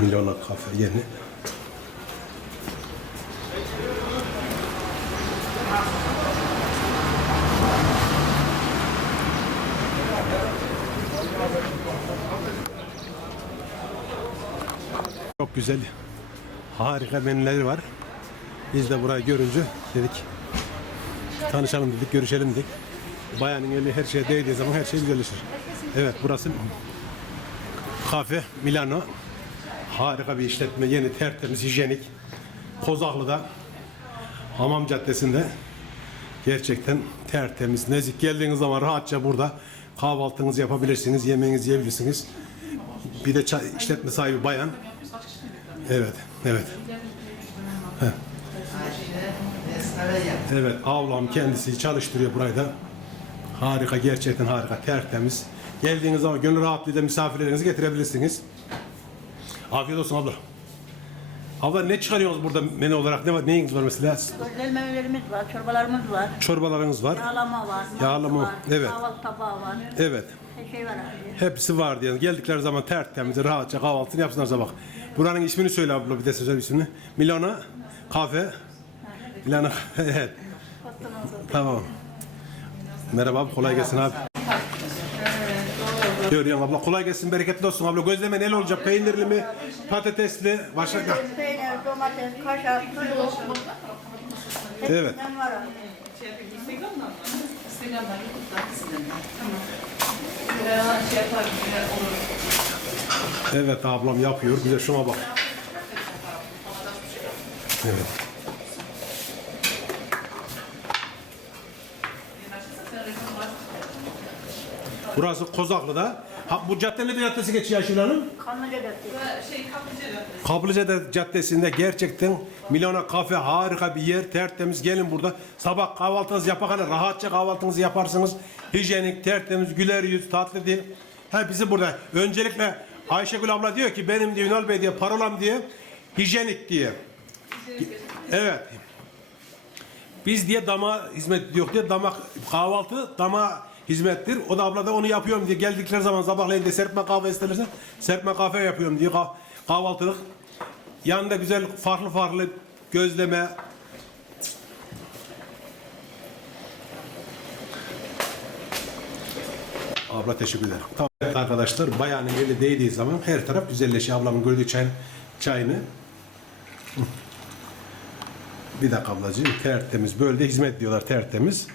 Milyona kafe yeni. Çok güzel, harika menüleri var. Biz de burayı görünce dedik tanışalım dedik, görüşelim dedik. Bayanın eli her şeye değdiği zaman her şey güzelleşir. Evet burası Kafe Milano. Harika bir işletme, yeni tertemiz, hijyenik. Kozaklı'da Hamam Caddesi'nde gerçekten tertemiz, nezik. Geldiğiniz zaman rahatça burada kahvaltınızı yapabilirsiniz, yemeğinizi yiyebilirsiniz. Bir de çay, işletme sahibi bayan. Evet, evet. Evet, avlam kendisi çalıştırıyor burayı da. Harika, gerçekten harika, tertemiz. Geldiğiniz zaman gönül rahatlığıyla misafirlerinizi getirebilirsiniz. Afiyet olsun abla. Abla ne çıkarıyorsunuz burada menü olarak? Ne var? Neyiniz var mesela? Özel memelerimiz var, çorbalarımız var. Çorbalarınız var. Yağlama var, mantı Yağlama, var, evet. kahvaltı tabağı var. Evet. Her şey var abi. Hepsi var diye. Geldikleri zaman tertemiz, rahatça kahvaltını yapsınlar sabah. Buranın ismini söyle abla bir de söyle ismini. Milano Kafe. Milano evet. Tamam. Merhaba abi, kolay gelsin abi. Görüyorum abla kolay gelsin bereketli olsun abla. Gözleme ne olacak peynirli mi patatesli başka? Peynir, domates, kaşar, tuzlu. evet. Evet ablam yapıyor bize şuna bak. Evet Burası Kozaklı'da. Ha, bu cadde ne caddesi geçiyor Ayşegül Hanım? Kanlıca Caddesi. Kaplıca'da Caddesi'nde gerçekten Milano Kafe harika bir yer, tertemiz. Gelin burada sabah kahvaltınızı yaparken rahatça kahvaltınızı yaparsınız. Hijyenik, tertemiz, güler yüz, tatlı dil. Hepsi burada. Öncelikle Ayşegül abla diyor ki benim diyor Ünal Bey diye parolam diye hijyenik diye. Evet. Biz diye dama hizmet yok diye damak kahvaltı dama hizmettir. O da abla da onu yapıyorum diye geldikleri zaman sabahleyin de serpme kahve isterlerse serpme kahve yapıyorum diye kah- kahvaltılık. Yanında güzel farklı farklı gözleme Abla teşekkür ederim. Tamam arkadaşlar bayanın eli değdiği zaman her taraf güzelleşiyor. Ablamın gördüğü çay, çayını. Bir dakika ablacığım tertemiz. Böyle de hizmet diyorlar tertemiz.